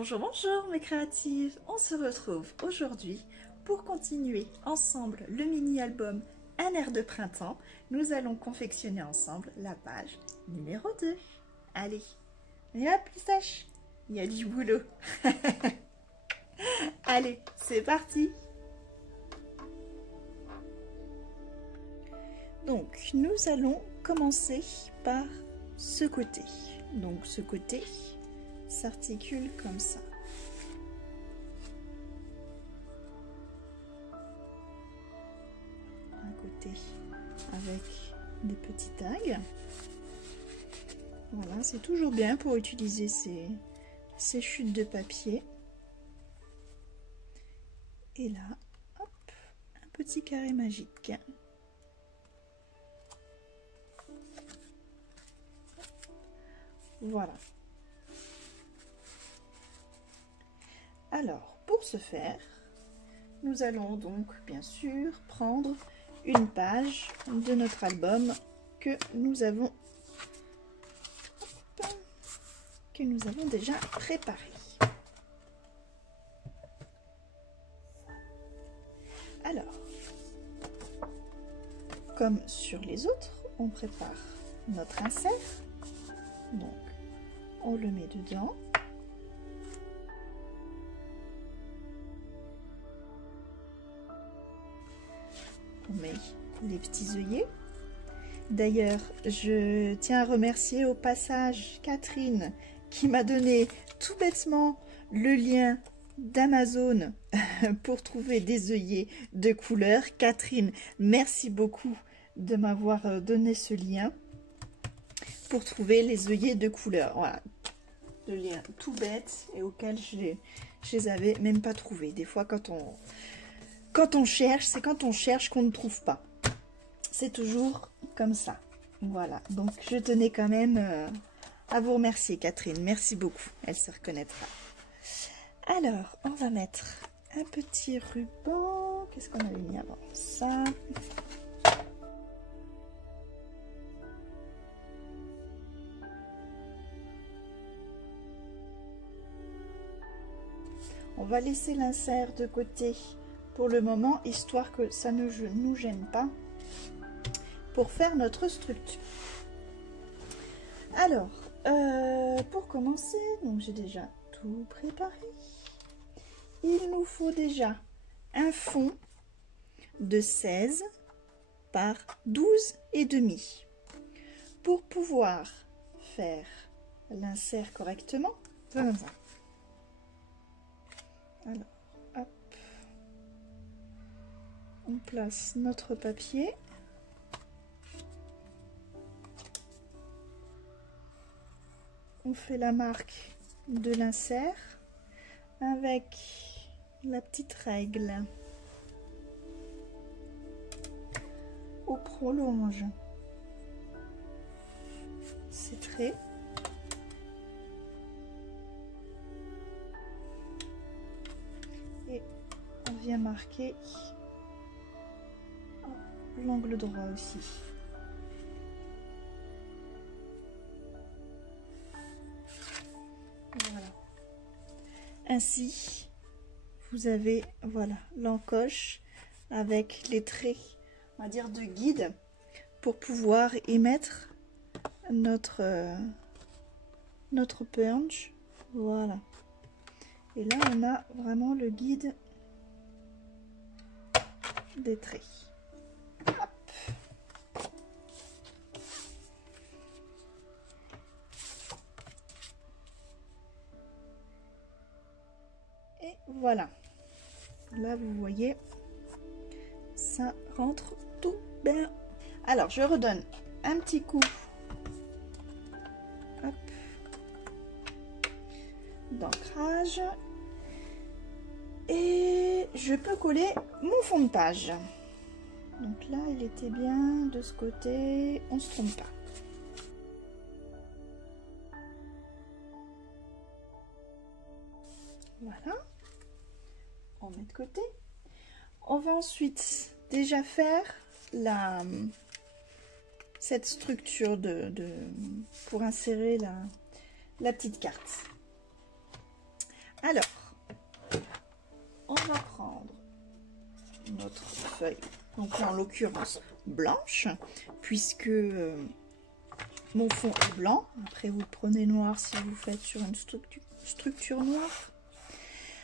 Bonjour, bonjour mes créatives. On se retrouve aujourd'hui pour continuer ensemble le mini-album Un air de printemps. Nous allons confectionner ensemble la page numéro 2. Allez, et hop, pistache, il y a du boulot. Allez, c'est parti. Donc, nous allons commencer par ce côté. Donc, ce côté s'articule comme ça. Un côté avec des petits tags. Voilà, c'est toujours bien pour utiliser ces chutes de papier. Et là, hop, un petit carré magique. Voilà. Alors, pour ce faire, nous allons donc bien sûr prendre une page de notre album que nous avons déjà préparé. Alors, comme sur les autres, on prépare notre insert. Donc, on le met dedans. On met les petits œillets. D'ailleurs, je tiens à remercier au passage Catherine qui m'a donné tout bêtement le lien d'Amazon pour trouver des œillets de couleur. Catherine, merci beaucoup de m'avoir donné ce lien pour trouver les œillets de couleur. Voilà, le lien tout bête et auquel je les avais même pas trouvés. Des fois, quand on cherche, c'est quand on cherche qu'on ne trouve pas. C'est toujours comme ça. Voilà, donc je tenais quand même à vous remercier, Catherine. Merci beaucoup, elle se reconnaîtra. Alors, on va mettre un petit ruban. Qu'est-ce qu'on avait mis avant ça? On va laisser l'insert de côté pour le moment, histoire que ça ne nous gêne pas pour faire notre structure. Alors, pour commencer, donc j'ai déjà tout préparé. Il nous faut déjà un fond de 16 par 12,5 pour pouvoir faire l'insert correctement. Comme ça. Alors, hop, on place notre papier. On fait la marque de l'insert avec la petite règle. On prolonge ces traits. Et on vient marquer l'angle droit aussi. Voilà. Ainsi, vous avez voilà l'encoche avec les traits, on va dire de guide, pour pouvoir émettre notre punch. Voilà. Et là, on a vraiment le guide des traits. Hop. Et voilà. Là, vous voyez, ça rentre tout bien. Alors, je redonne un petit coup. Hop. D'ancrage. Et je peux coller mon fond de page. Donc là, il était bien de ce côté, on se trompe pas. Voilà, on met de côté. On va ensuite déjà faire cette structure pour insérer la petite carte. Alors, on va prendre notre feuille, donc en l'occurrence blanche, puisque mon fond est blanc. Après, vous prenez noir si vous faites sur une structure noire.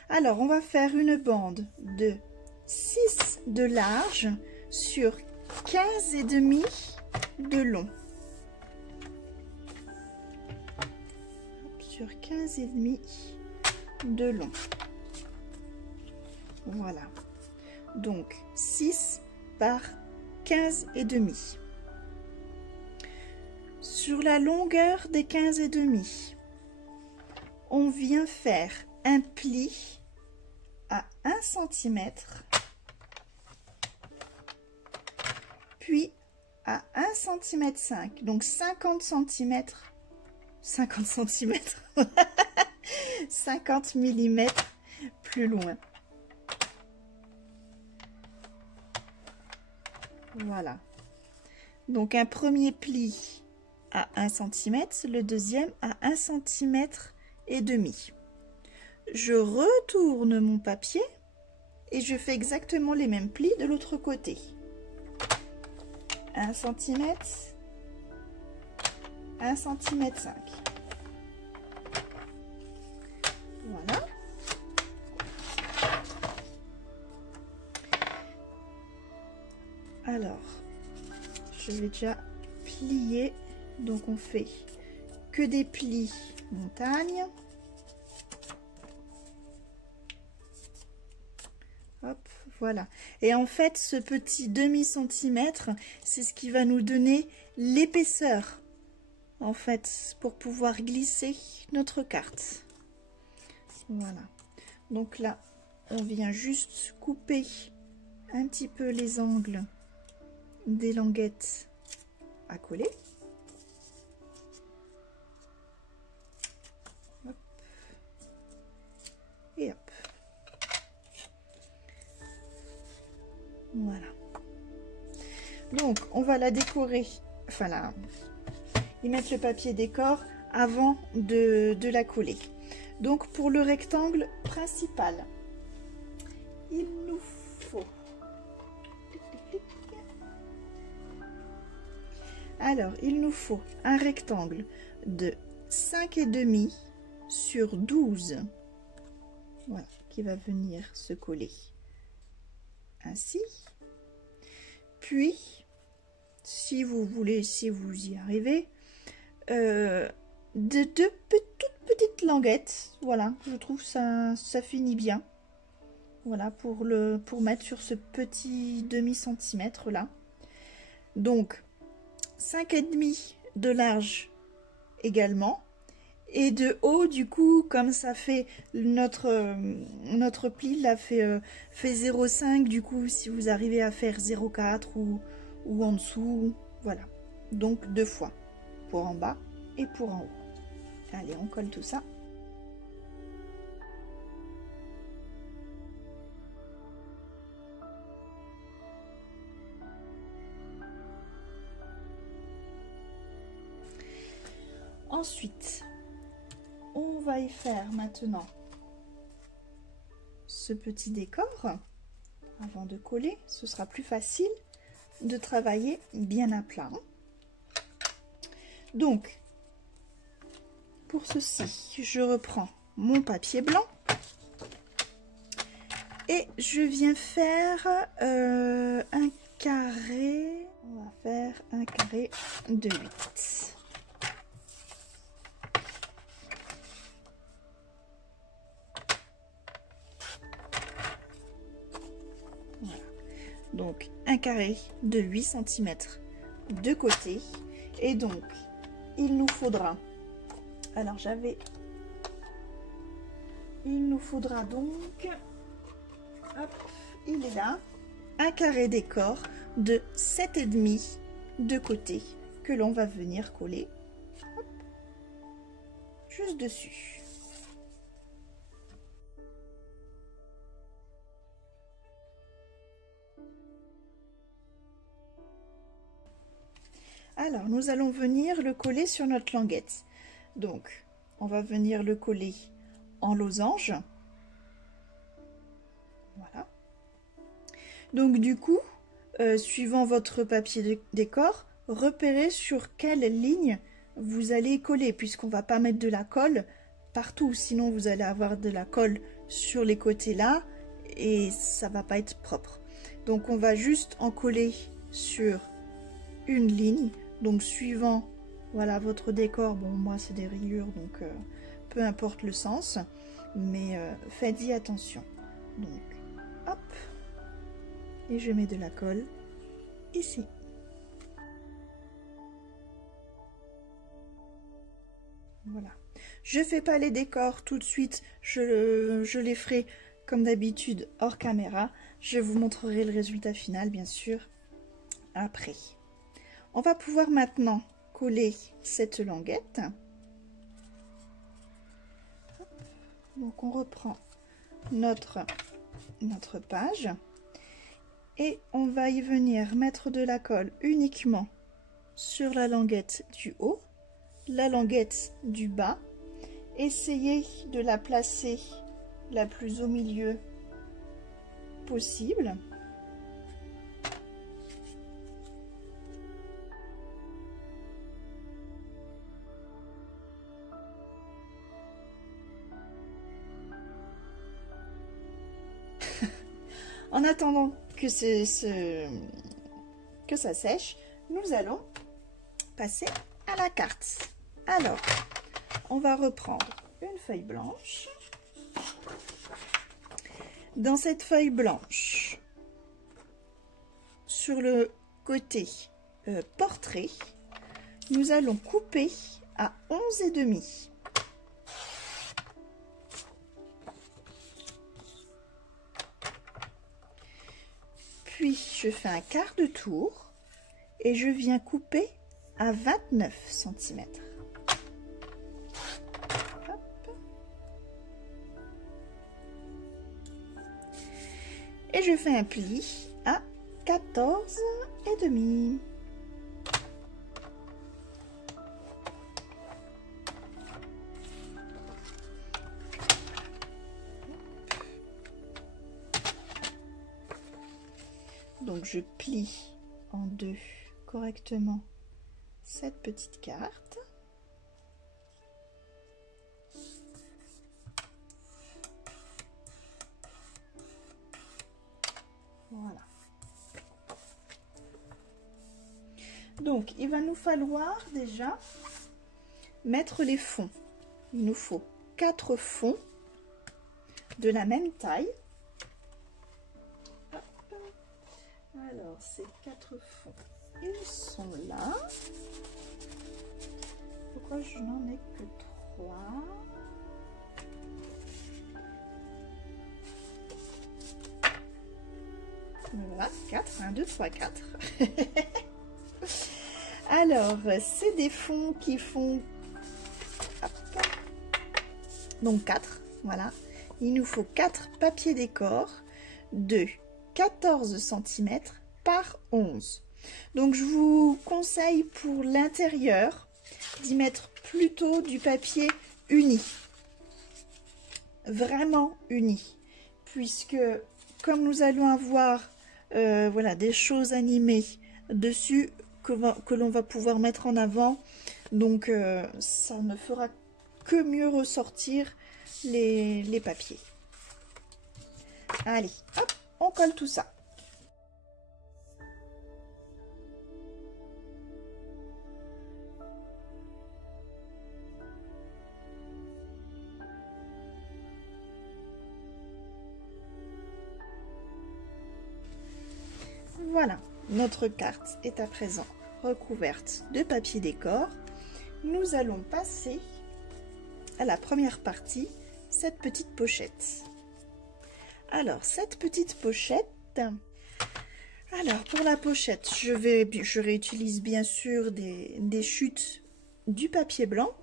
Alors, on va faire une bande de 6 de large sur 15,5 de long. Sur 15,5 de long. Voilà. Donc, 6 par 15,5. Sur la longueur des 15,5, on vient faire un pli à 1 cm, puis à 1 cm 5, donc 50 cm, 50 mm plus loin. Voilà. Donc un premier pli à 1 cm, le deuxième à 1 cm et demi. Je retourne mon papier et je fais exactement les mêmes plis de l'autre côté. 1 cm, 1 cm 5. Voilà. Alors, je vais déjà plier. Donc on fait que des plis montagne. Hop, voilà. Et en fait, ce petit demi-centimètre, c'est ce qui va nous donner l'épaisseur, en fait, pour pouvoir glisser notre carte. Voilà. Donc là, on vient juste couper un petit peu les angles des languettes à coller. Hop. Et hop. Voilà. Donc, on va la décorer, enfin là, y mettre le papier décor avant de la coller. Donc, pour le rectangle principal, il nous faut... Alors, il nous faut un rectangle de 5,5 sur 12. Voilà, qui va venir se coller ainsi. Puis, si vous voulez, si vous y arrivez, de deux toutes petites languettes. Voilà, je trouve ça finit bien. Voilà, pour mettre sur ce petit demi-centimètre là. Donc, 5,5 de large également. Et de haut, du coup, comme ça fait notre pli, là, fait 0,5, du coup, si vous arrivez à faire 0,4 ou en dessous, voilà. Donc, 2 fois, pour en bas et pour en haut. Allez, on colle tout ça. Ensuite, on va y faire maintenant ce petit décor avant de coller. Ce sera plus facile de travailler bien à plat. Donc, pour ceci, je reprends mon papier blanc et je viens faire un carré. On va faire un carré de 8. Donc un carré de 8 cm de côté. Et donc il nous faudra, alors il nous faudra donc, hop, il est là, un carré décor de 7,5 de côté que l'on va venir coller, hop, juste dessus. Alors, nous allons venir le coller sur notre languette. Donc, on va venir le coller en losange. Voilà. Donc du coup, suivant votre papier de décor, repérez sur quelle ligne vous allez coller, puisqu'on va pas mettre de la colle partout, sinon vous allez avoir de la colle sur les côtés là et ça va pas être propre. Donc on va juste en coller sur une ligne, donc suivant voilà votre décor. Bon, moi c'est des rayures, donc peu importe le sens, mais faites-y attention. Donc hop, et je mets de la colle ici. Voilà. Je fais pas les décors tout de suite, je les ferai comme d'habitude hors caméra. Je vous montrerai le résultat final bien sûr après. On va pouvoir maintenant coller cette languette. Donc on reprend notre page et on va y venir mettre de la colle uniquement sur la languette du haut, la languette du bas. Essayez de la placer la plus au milieu possible. En attendant que que ça sèche, nous allons passer à la carte. Alors, on va reprendre une feuille blanche. Dans cette feuille blanche, sur le côté portrait, nous allons couper à 11,5. Puis je fais un quart de tour et je viens couper à 29 cm. Et je fais un pli à 14,5. Donc je plie en deux correctement cette petite carte. Voilà. Donc il va nous falloir déjà mettre les fonds. Il nous faut 4 fonds de la même taille. Alors, ces 4 fonds, ils sont là. Pourquoi je n'en ai que 3? Voilà, 4, 1, 2, 3, 4. Alors, c'est des fonds qui font... Hop. Donc 4, voilà. Il nous faut 4 papiers décor de 14 cm par 11. Donc je vous conseille pour l'intérieur d'y mettre plutôt du papier uni, vraiment uni, puisque comme nous allons avoir voilà, des choses animées dessus que l'on va pouvoir mettre en avant, donc ça ne fera que mieux ressortir les papiers. Allez, hop, on colle tout ça. Voilà, notre carte est à présent recouverte de papier décor. Nous allons passer à la première partie, cette petite pochette. Alors, cette petite pochette, alors pour la pochette, je réutilise bien sûr des chutes du papier blanc.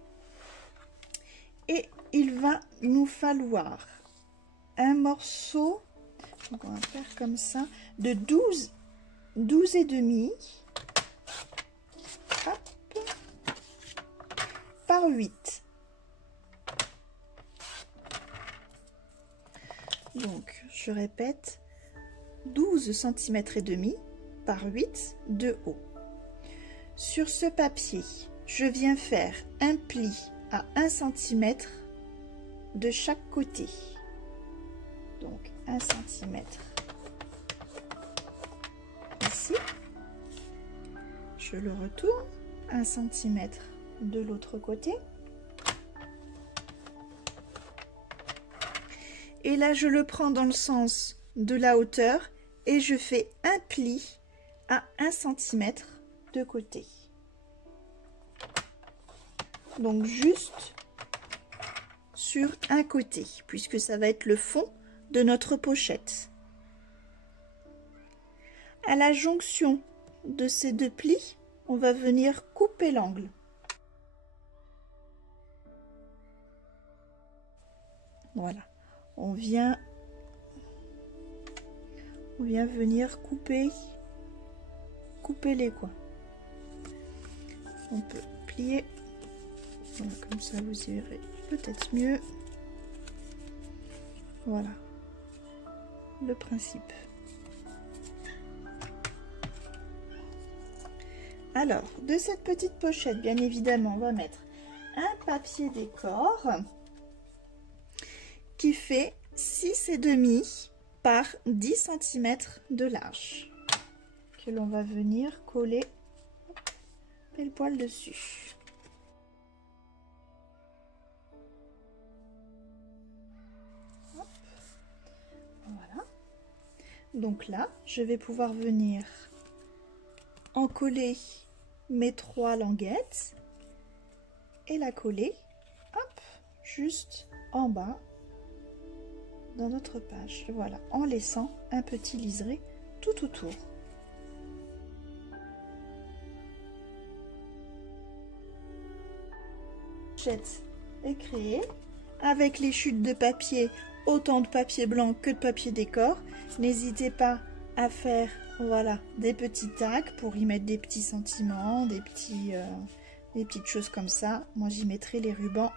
Et il va nous falloir un morceau, donc on va faire comme ça, de 12,5 par 8. Donc je répète, 12 cm et demi par 8 de haut. Sur ce papier, je viens faire un pli à 1 cm de chaque côté. Donc 1 cm ici. Je le retourne, 1 cm de l'autre côté. Et là, je le prends dans le sens de la hauteur et je fais un pli à 1 cm de côté. Donc juste sur un côté, puisque ça va être le fond de notre pochette. À la jonction de ces deux plis, on va venir couper l'angle. Voilà, on vient venir couper les coins. On peut plier, voilà, comme ça vous verrez peut-être mieux. Voilà le principe. Alors, de cette petite pochette, bien évidemment, on va mettre un papier décor qui fait 6,5 par 10 cm de large, que l'on va venir coller pile poil dessus. Hop. Voilà. Donc là, je vais pouvoir venir en coller mes 3 languettes et la coller, hop, juste en bas dans notre page. Voilà, en laissant un petit liseré tout autour. La pochette est créée avec les chutes de papier, autant de papier blanc que de papier décor. N'hésitez pas à faire, voilà, des petits tags pour y mettre des petits sentiments, des petites choses comme ça. Moi, j'y mettrai les rubans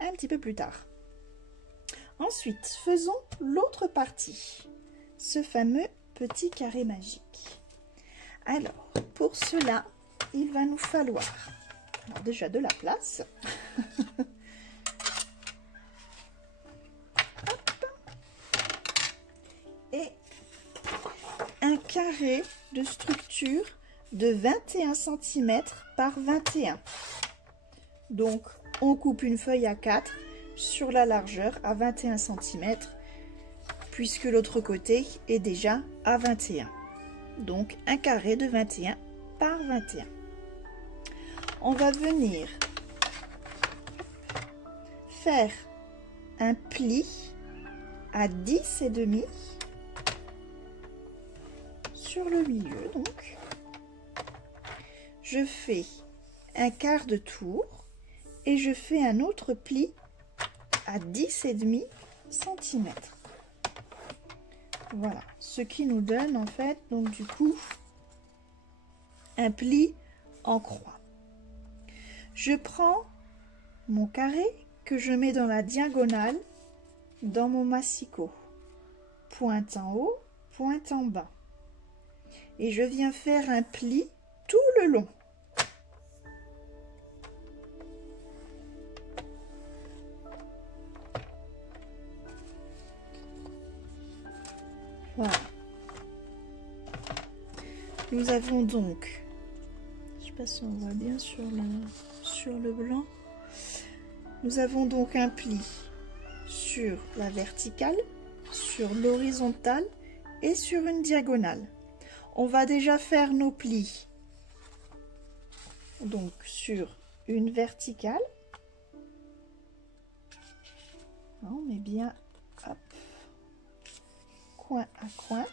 un petit peu plus tard. Ensuite, faisons l'autre partie, ce fameux petit carré magique. Alors, pour cela, il va nous falloir, alors déjà de la place. Et un carré de structure de 21 cm par 21. Donc, on coupe une feuille à 4 sur la largeur à 21 cm, puisque l'autre côté est déjà à 21. Donc, un carré de 21 par 21. On va venir faire un pli à 10,5 sur le milieu. Donc, je fais un quart de tour et je fais un autre pli à 10,5 cm. Voilà, ce qui nous donne en fait, donc du coup, un pli en croix. Je prends mon carré que je mets dans la diagonale dans mon massicot. Pointe en haut, pointe en bas. Et je viens faire un pli tout le long. Voilà. Nous avons donc, je ne sais pas si on voit bien sur le blanc, nous avons donc un pli sur la verticale, sur l'horizontale et sur une diagonale. On va déjà faire nos plis donc sur une verticale. On met bien, hop, coin à coin.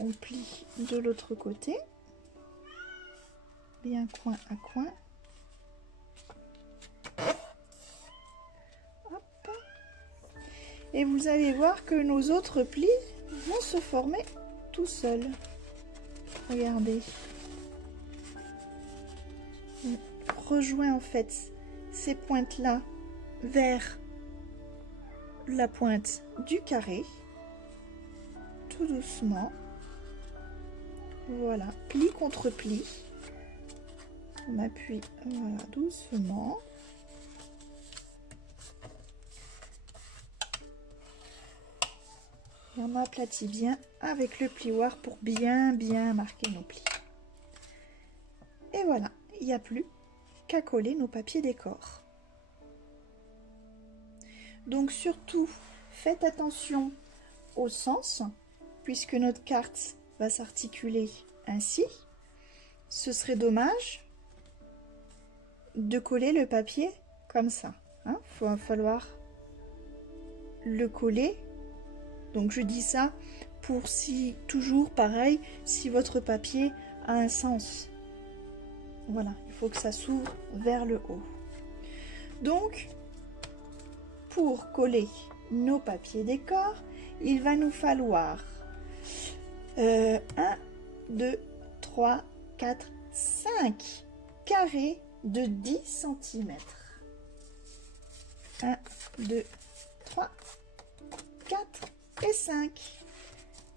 On plie de l'autre côté, bien coin à coin. Hop. Et vous allez voir que nos autres plis vont se former tout seuls. Regardez. rejoint en fait ces pointes-là vers la pointe du carré, tout doucement. Voilà, pli contre pli. On appuie, voilà, doucement. Et on aplatit bien avec le plioir pour bien marquer nos plis. Et voilà, il n'y a plus qu'à coller nos papiers décor. Donc surtout, faites attention au sens, puisque notre carte va s'articuler ainsi. Ce serait dommage de coller le papier comme ça. Il va falloir le coller. Donc je dis ça pour si, toujours pareil, si votre papier a un sens. Voilà, il faut que ça s'ouvre vers le haut. Donc, pour coller nos papiers décor, il va nous falloir 1, 2, 3, 4, 5 carrés de 10 cm. 1, 2, 3, 4 et 5.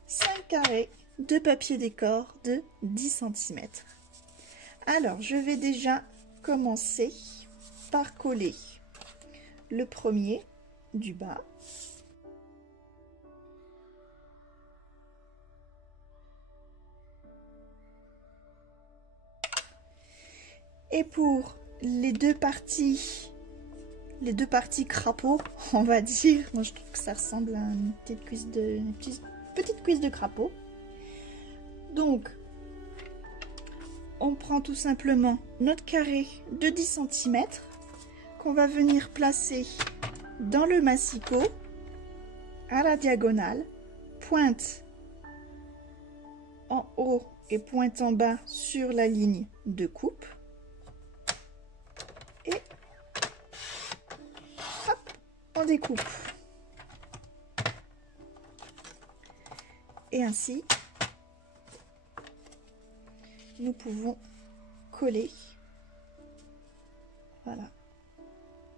5 carrés de papier décor de 10 cm. Alors, je vais déjà commencer par coller le premier du bas. Et pour les deux parties crapaud, on va dire, moi je trouve que ça ressemble à une petite cuisse de crapaud. Donc, on prend tout simplement notre carré de 10 cm qu'on va venir placer dans le massicot à la diagonale, pointe en haut et pointe en bas sur la ligne de coupe. Et hop, on découpe. Et ainsi, nous pouvons coller, voilà,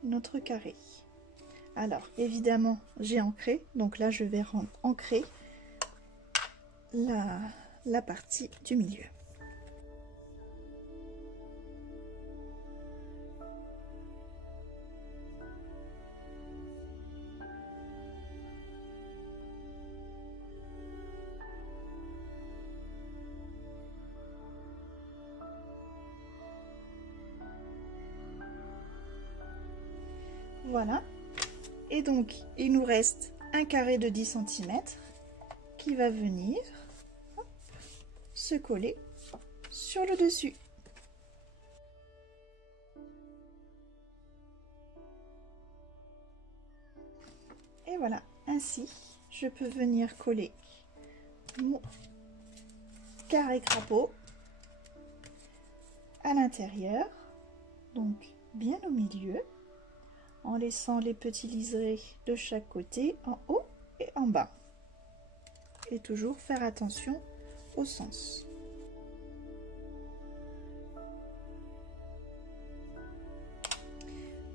notre carré. Alors évidemment j'ai ancré, donc là je vais ancrer la partie du milieu. Voilà, et donc il nous reste un carré de 10 cm qui va venir hop, se coller sur le dessus. Et voilà, ainsi je peux venir coller mon carré crapaud à l'intérieur, donc bien au milieu, en laissant les petits liserés de chaque côté, en haut et en bas. Et toujours faire attention au sens.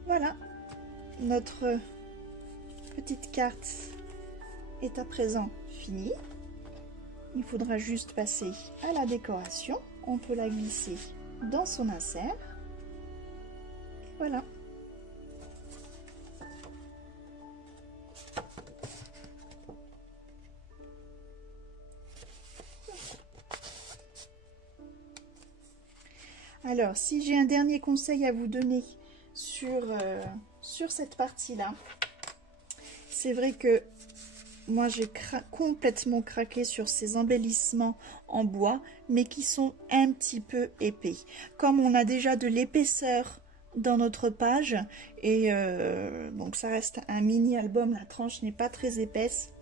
Voilà, notre petite carte est à présent finie. Il faudra juste passer à la décoration. On peut la glisser dans son insert. Et voilà. Alors, si j'ai un dernier conseil à vous donner sur cette partie-là, c'est vrai que moi j'ai complètement craqué sur ces embellissements en bois, mais qui sont un petit peu épais. Comme on a déjà de l'épaisseur dans notre page, et donc ça reste un mini-album, la tranche n'est pas très épaisse.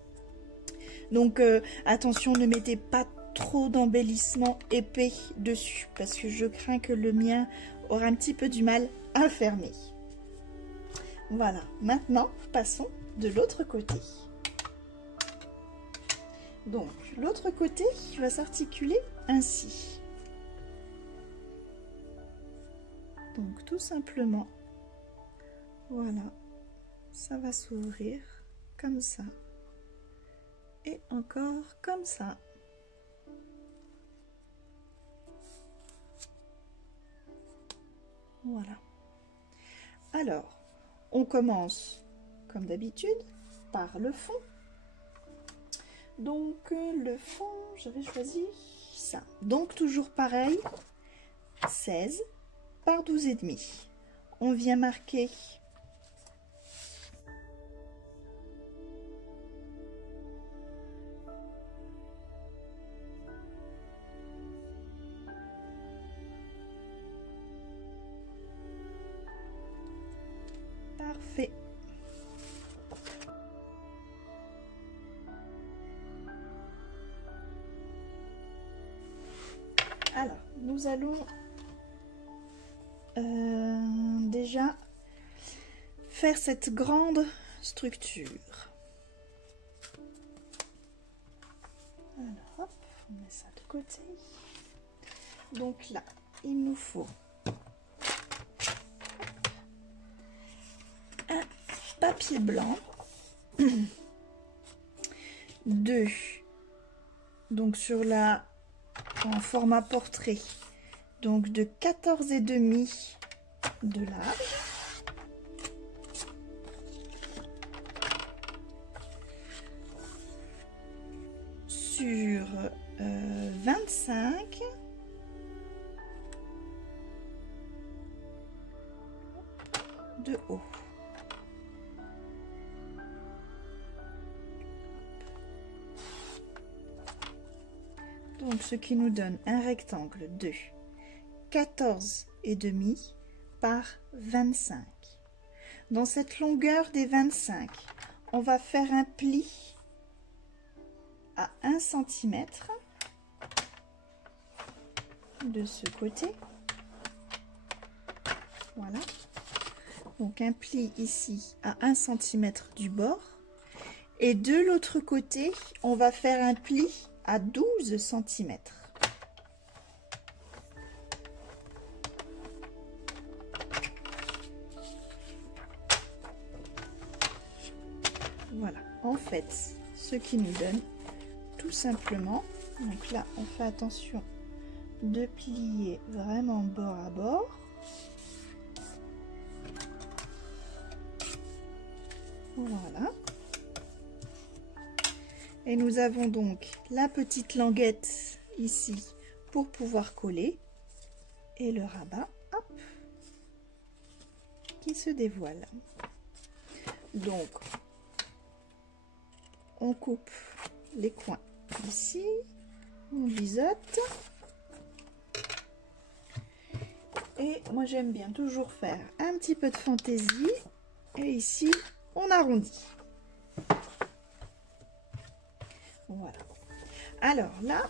Donc attention, ne mettez pas trop d'embellissement épais dessus, parce que je crains que le mien aura un petit peu du mal à fermer. Voilà, maintenant passons de l'autre côté. Donc l'autre côté va s'articuler ainsi. Donc tout simplement, voilà, ça va s'ouvrir comme ça et encore comme ça. Voilà. Alors, on commence comme d'habitude par le fond. Donc le fond, j'avais choisi ça. Donc toujours pareil, 16 par 12 et demi. On vient marquer parfait. Alors, nous allons déjà faire cette grande structure. Alors, hop, on met ça de côté. Donc là, il nous faut un papier blanc, 2, donc sur la en format portrait, donc de 14,5 de large, sur 25 de haut. Donc ce qui nous donne un rectangle de 14,5 par 25. Dans cette longueur des 25, on va faire un pli à 1 cm de ce côté. Voilà. Donc un pli ici à 1 cm du bord. Et de l'autre côté, on va faire un pli à 12 cm. Voilà, en fait, ce qui nous donne tout simplement, donc là, on fait attention de plier vraiment bord à bord. Voilà. Et nous avons donc la petite languette ici pour pouvoir coller et le rabat, hop, qui se dévoile. Donc, on coupe les coins ici, on biseaute. Et moi j'aime bien toujours faire un petit peu de fantaisie. Et ici, on arrondit. Voilà. Alors là,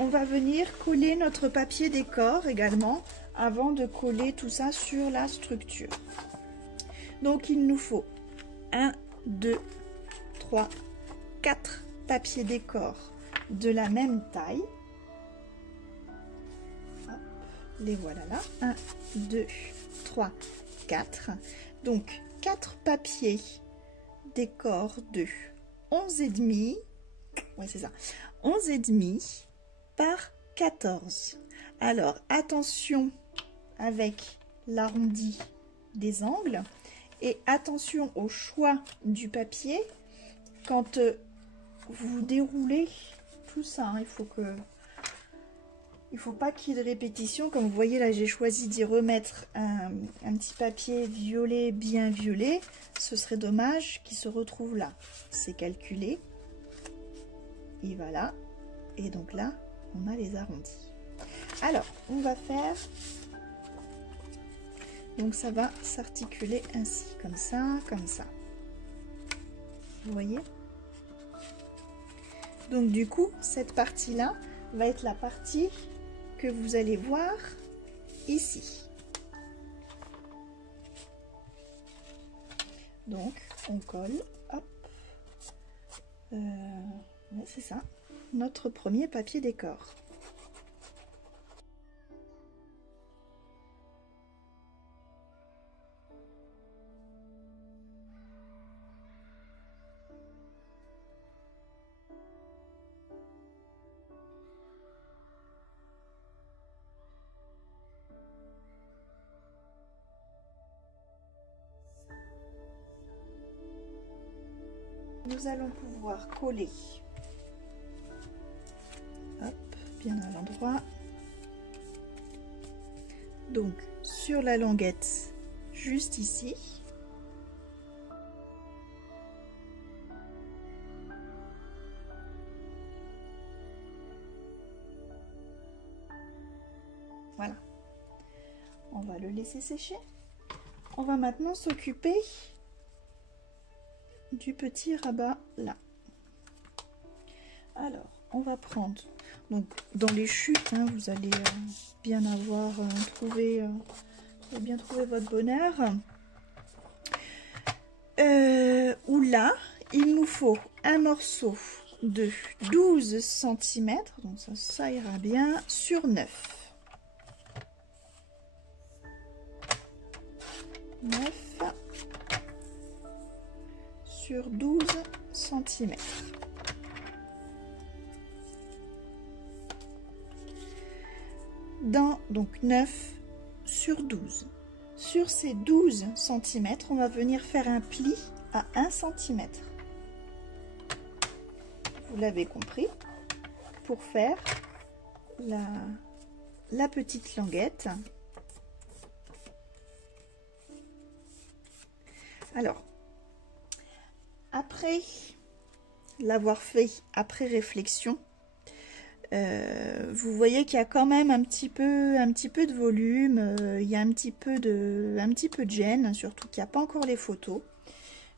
on va venir coller notre papier décor également avant de coller tout ça sur la structure. Donc il nous faut 1, 2, 3, 4 papiers décor de la même taille. Hop, les voilà là. 1, 2, 3, 4. Donc 4 papiers décor de 11,5. Ouais, c'est ça. 11,5 par 14. Alors, attention avec l'arrondi des angles et attention au choix du papier quand vous déroulez tout ça. Hein, il faut pas qu'il y ait de répétition. Comme vous voyez là, j'ai choisi d'y remettre un petit papier violet, bien violet. Ce serait dommage qu'il se retrouve là. C'est calculé. Et voilà, et donc là on a les arrondis. Alors on va faire, donc ça va s'articuler ainsi, comme ça, vous voyez. Donc du coup cette partie là va être la partie que vous allez voir ici. Donc on colle, hop, c'est ça, notre premier papier décor. nous allons pouvoir coller, hop, bien à l'endroit, donc sur la languette juste ici. Voilà, on va le laisser sécher. On va maintenant s'occuper du petit rabat là. Alors, on va prendre, donc dans les chutes, hein, vous allez bien avoir trouvé, bien trouver votre bonheur. Où là, il nous faut un morceau de 12 cm, donc ça ira bien, sur 9. 9 sur 12 cm. Donc 9 sur 12. Sur ces 12 cm, on va venir faire un pli à 1 cm. Vous l'avez compris, pour faire la petite languette. Alors, après l'avoir fait après réflexion, vous voyez qu'il y a quand même un petit peu de volume, il y a un petit peu de gêne, surtout qu'il n'y a pas encore les photos.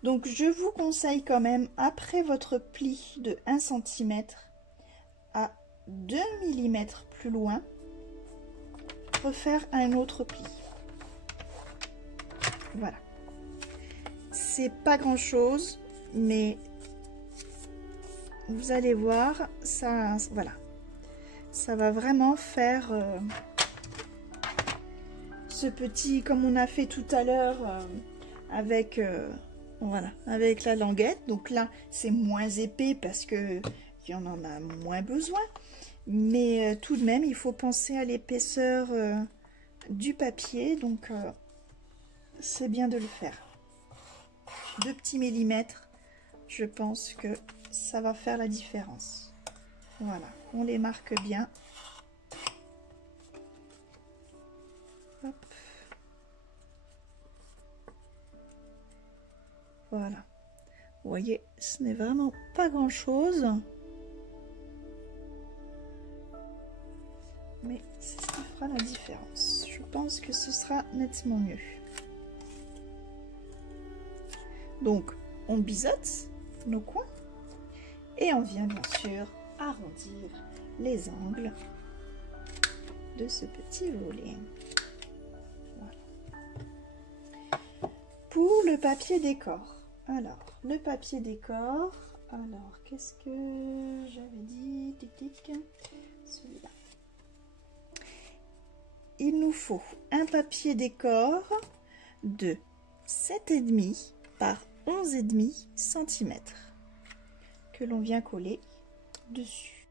Donc je vous conseille quand même, après votre pli de 1 cm à 2 mm plus loin, refaire un autre pli. Voilà. C'est pas grand chose, mais vous allez voir, ça, voilà, ça va vraiment faire ce petit, comme on a fait tout à l'heure avec, voilà, avec la languette. Donc là, c'est moins épais parce que il y en a moins besoin, mais tout de même, il faut penser à l'épaisseur du papier, donc c'est bien de le faire. 2 petits millimètres, je pense que ça va faire la différence. Voilà, on les marque bien. Hop. Voilà, vous voyez, ce n'est vraiment pas grand chose, mais c'est ce qui fera la différence. Je pense que ce sera nettement mieux. Donc, on biseaute nos coins et on vient bien sûr arrondir les angles de ce petit volet. Voilà. Pour le papier décor, alors le papier décor, alors qu'est-ce que j'avais dit, tic-tic, celui-là. Il nous faut un papier décor de 7,5 par 11,5 cm que l'on vient coller dessus.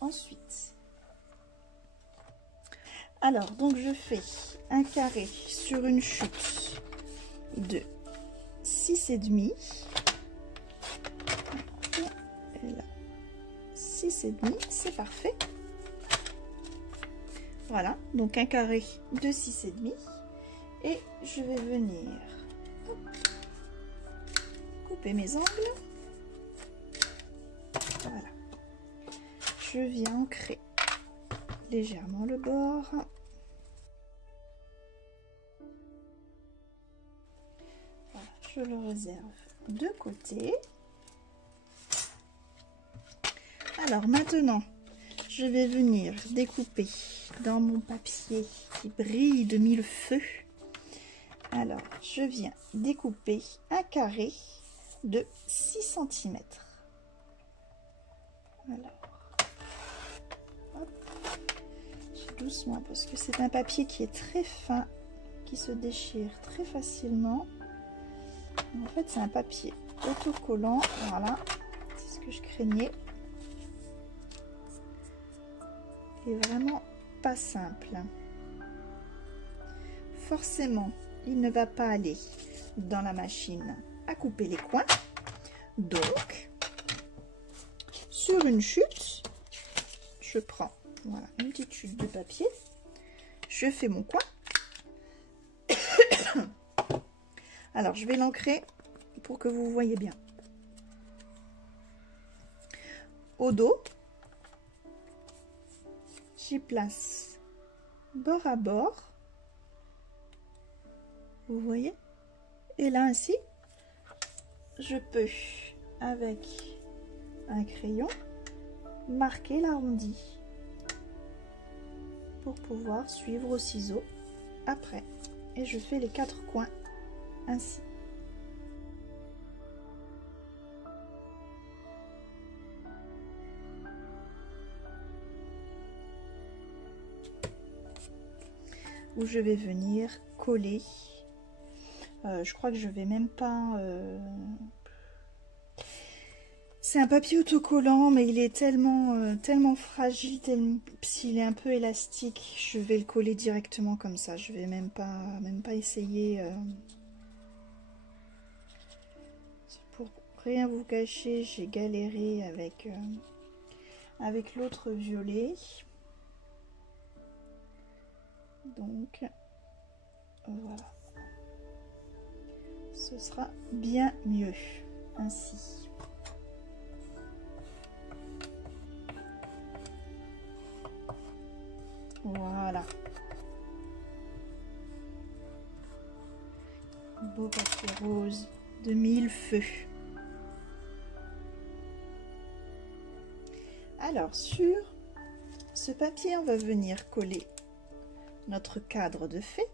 Ensuite, alors donc je fais un carré sur une chute de 6,5, et là 6,5, c'est parfait. Voilà, donc un carré de 6,5 et je vais venir couper mes angles. Voilà, je viens ancrer légèrement le bord. Voilà, je le réserve de côté. Alors maintenant, je vais venir découper dans mon papier qui brille de mille feux. Alors, je viens découper un carré de 6 cm. Alors, hop, doucement parce que c'est un papier qui est très fin, qui se déchire très facilement. En fait, c'est un papier autocollant. Voilà, c'est ce que je craignais. Et vraiment pas simple. forcément, il ne va pas aller dans la machine à couper les coins. Donc, sur une chute, je prends voilà, une petite chute de papier, je fais mon coin. Alors, je vais l'ancrer pour que vous voyez bien. Au dos, j'y place bord à bord. Vous voyez? Et là, ainsi, je peux, avec un crayon, marquer l'arrondi pour pouvoir suivre au ciseau après. Et je fais les 4 coins ainsi. Où je vais venir coller. Je crois que je vais même pas... C'est un papier autocollant, mais il est tellement fragile, s'il est un peu élastique, je vais le coller directement comme ça. Je vais même pas essayer. Pour rien vous cacher, j'ai galéré avec l'autre violet. Donc, voilà. Ce sera bien mieux ainsi. Voilà. Beau papier rose de 1000 feux. Alors, sur ce papier, on va venir coller notre cadre de fée.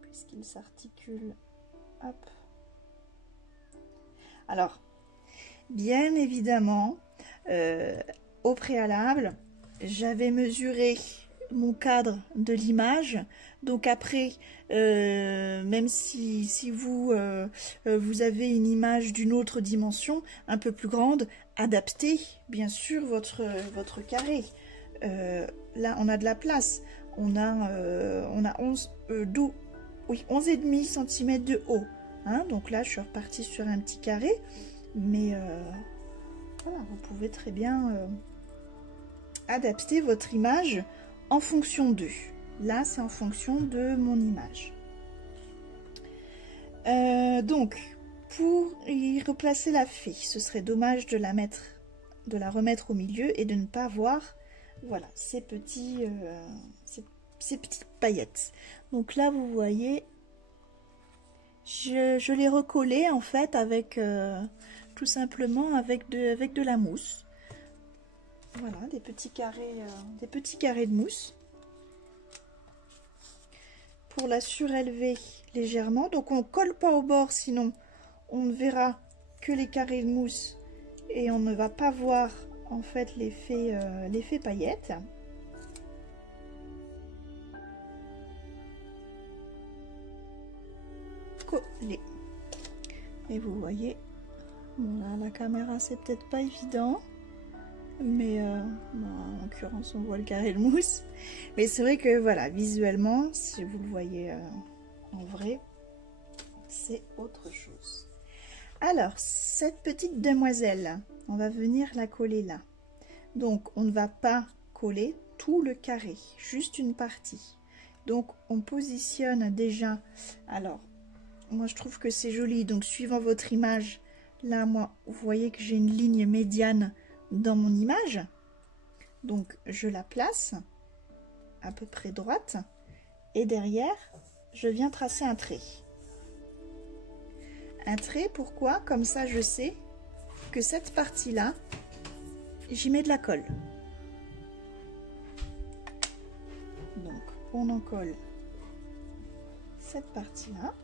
Puisqu'il s'articule. Hop. Alors, bien évidemment, au préalable, j'avais mesuré mon cadre de l'image. Donc après, même si vous, vous avez une image d'une autre dimension, un peu plus grande, adaptez bien sûr votre carré. Là, on a de la place. On a 11,5 cm de haut. Hein, donc là, je suis repartie sur un petit carré. Mais voilà, vous pouvez très bien adapter votre image en fonction d'eux. Là, c'est en fonction de mon image. Donc, pour y replacer la fée, ce serait dommage de la remettre au milieu et de ne pas voir, voilà, ces petites paillettes. Donc là, vous voyez, je l'ai recollé en fait avec tout simplement avec de la mousse. Voilà, des petits carrés de mousse pour la surélever légèrement. Donc on colle pas au bord, sinon on ne verra que les carrés de mousse et on ne va pas voir en fait l'effet paillettes. Coller. Et vous voyez, bon là la caméra c'est peut-être pas évident. Mais en l'occurrence on voit le carré de mousse, mais c'est vrai que voilà, visuellement, si vous le voyez en vrai, c'est autre chose. Alors cette petite demoiselle, on va venir la coller là. Donc on ne va pas coller tout le carré, juste une partie. Donc on positionne déjà, alors moi je trouve que c'est joli, donc suivant votre image, là moi vous voyez que j'ai une ligne médiane dans mon image, donc je la place à peu près droite et derrière je viens tracer un trait. Un trait, pourquoi? Comme ça je sais que cette partie là j'y mets de la colle. Donc on en colle cette partie là.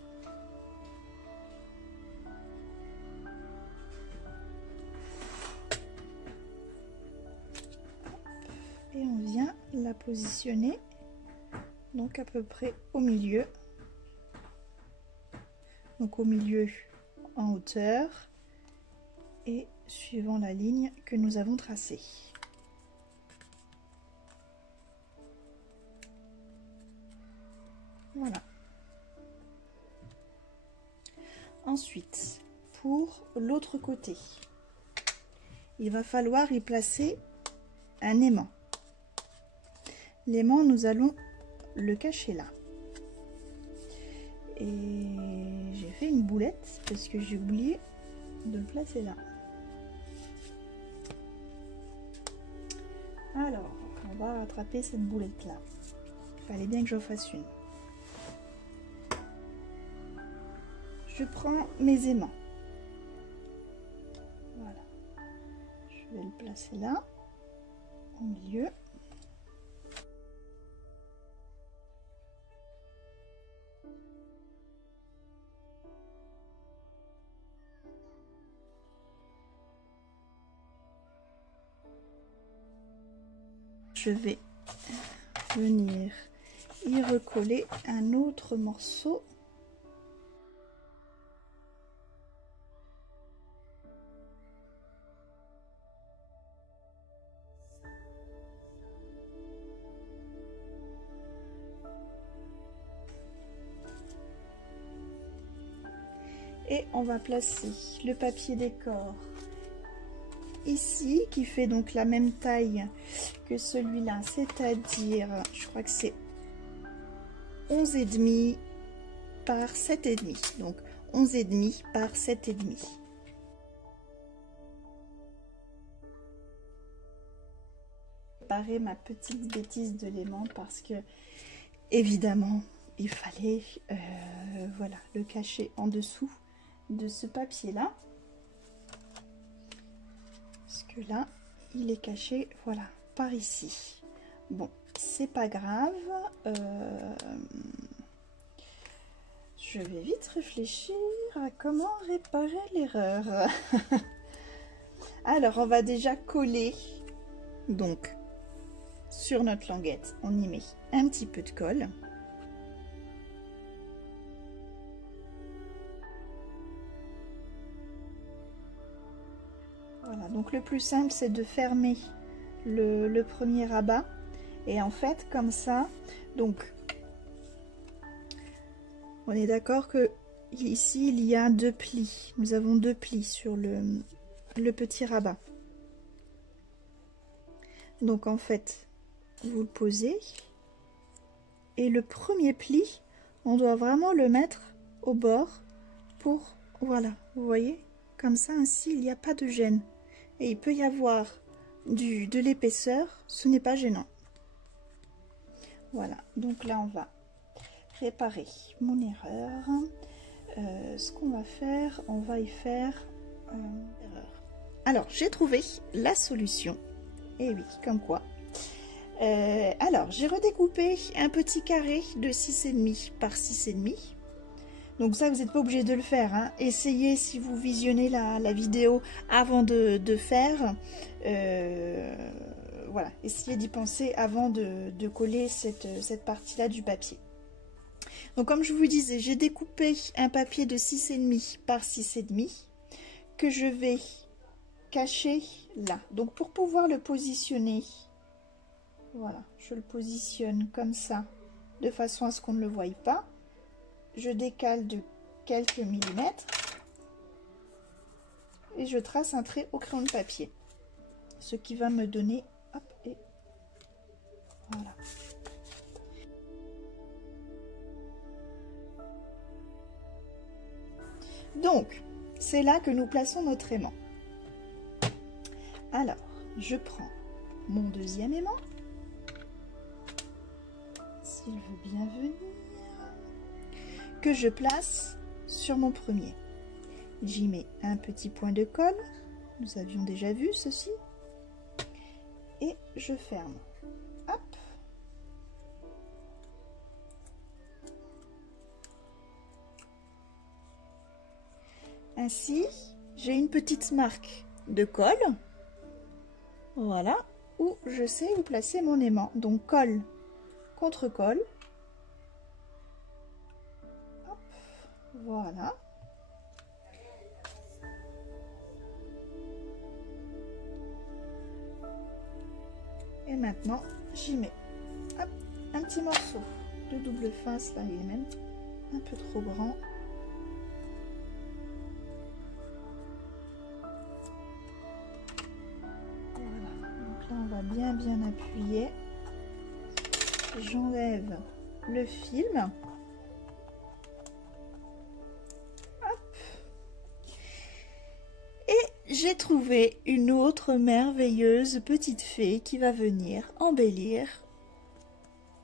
Et on vient la positionner donc à peu près au milieu, donc au milieu en hauteur et suivant la ligne que nous avons tracée. Voilà. Ensuite, pour l'autre côté, il va falloir y placer un aimant. L'aimant, nous allons le cacher là. Et j'ai fait une boulette parce que j'ai oublié de le placer là. Alors, on va rattraper cette boulette là. Il fallait bien que j'en fasse une. Je prends mes aimants. Voilà. Je vais le placer là, au milieu. Je vais venir y recoller un autre morceau. Et on va placer le papier décor ici, qui fait donc la même taille que celui-là, c'est-à-dire, je crois que c'est 11,5 par 7,5. Donc 11,5 par 7,5. Préparer ma petite bêtise de l'aimant parce que, évidemment, il fallait voilà, le cacher en dessous de ce papier-là. Parce que là, il est caché, voilà, par ici. Bon, c'est pas grave. Je vais vite réfléchir à comment réparer l'erreur. Alors, on va déjà coller, donc, sur notre languette, on y met un petit peu de colle. Voilà, donc le plus simple, c'est de fermer le premier rabat. Et en fait, comme ça, donc, on est d'accord que ici, il y a 2 plis. Nous avons 2 plis sur le petit rabat. Donc, en fait, vous le posez. Et le premier pli, on doit vraiment le mettre au bord pour, voilà, vous voyez, comme ça, ainsi, il n'y a pas de gêne. Et il peut y avoir de l'épaisseur, ce n'est pas gênant. Voilà, donc là, on va réparer mon erreur. Ce qu'on va faire, on va y faire erreur. Alors, j'ai trouvé la solution. Et oui, comme quoi. Alors, j'ai redécoupé un petit carré de 6,5 par 6,5. Donc ça, vous n'êtes pas obligé de le faire, hein. Essayez, si vous visionnez la vidéo avant de faire, voilà, essayez d'y penser avant de coller cette partie-là du papier. Donc comme je vous disais, j'ai découpé un papier de 6,5 par 6,5 que je vais cacher là. Donc pour pouvoir le positionner, voilà, je le positionne comme ça, de façon à ce qu'on ne le voie pas. Je décale de quelques millimètres et je trace un trait au crayon de papier, ce qui va me donner, hop, et voilà. Donc, c'est là que nous plaçons notre aimant. Alors, je prends mon deuxième aimant, s'il veut bien venir, que je place sur mon premier. J'y mets un petit point de colle, nous avions déjà vu ceci, et je ferme. Hop. Ainsi, j'ai une petite marque de colle, voilà, où je sais où placer mon aimant. Donc colle contre colle. Hop, voilà. Et maintenant, j'y mets hop, un petit morceau de double face, là, il est même un peu trop grand. Voilà, donc là, on va bien appuyer. J'enlève le film. J'ai trouvé une autre merveilleuse petite fée qui va venir embellir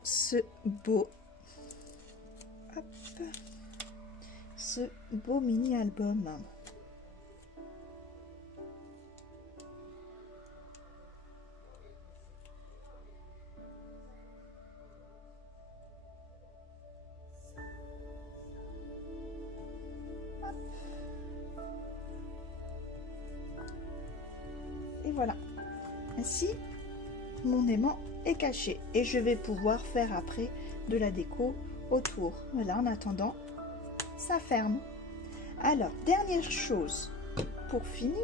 ce beau, mini album. Et voilà, ainsi mon aimant est caché et je vais pouvoir faire après de la déco autour. Voilà, en attendant, ça ferme. Alors, dernière chose pour finir,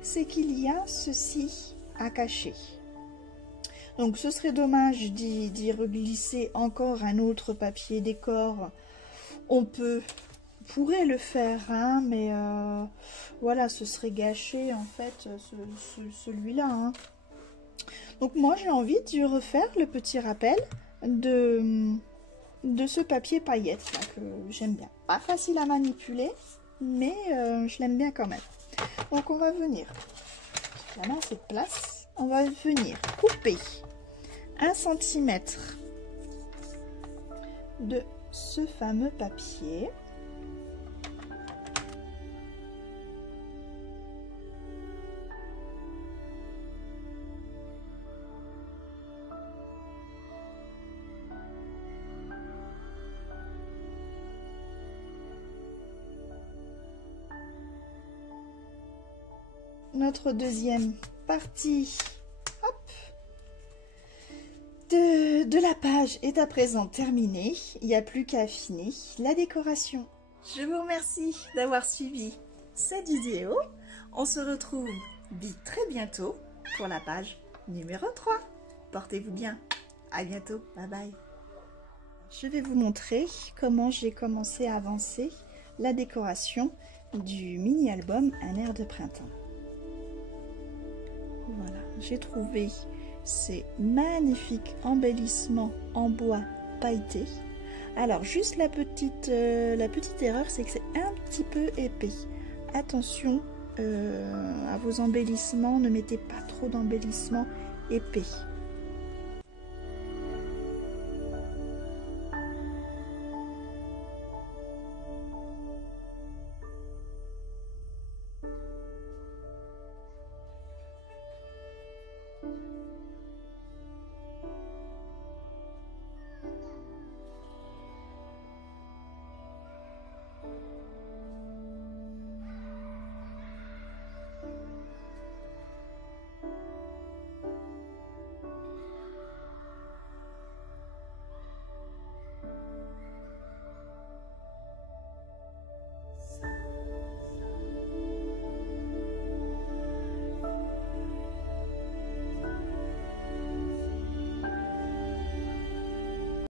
c'est qu'il y a ceci à cacher. Donc ce serait dommage d'y reglisser encore un autre papier décor. On pourrait le faire, hein, mais voilà, ce serait gâché en fait celui-là, hein. Donc moi j'ai envie de refaire le petit rappel de ce papier paillettes là, que j'aime bien. Pas facile à manipuler, mais je l'aime bien quand même. Donc on va venir, la main a cette place, on va venir couper 1 cm de ce fameux papier. Notre deuxième partie, hop, de la page est à présent terminée. Il n'y a plus qu'à affiner la décoration. Je vous remercie d'avoir suivi cette vidéo. On se retrouve très bientôt pour la page numéro 3. Portez-vous bien. À bientôt. Bye bye. Je vais vous montrer comment j'ai commencé à avancer la décoration du mini-album Un air de printemps. Voilà, j'ai trouvé ces magnifiques embellissements en bois pailleté. Alors juste la petite erreur, c'est que c'est un petit peu épais. Attention à vos embellissements, ne mettez pas trop d'embellissements épais.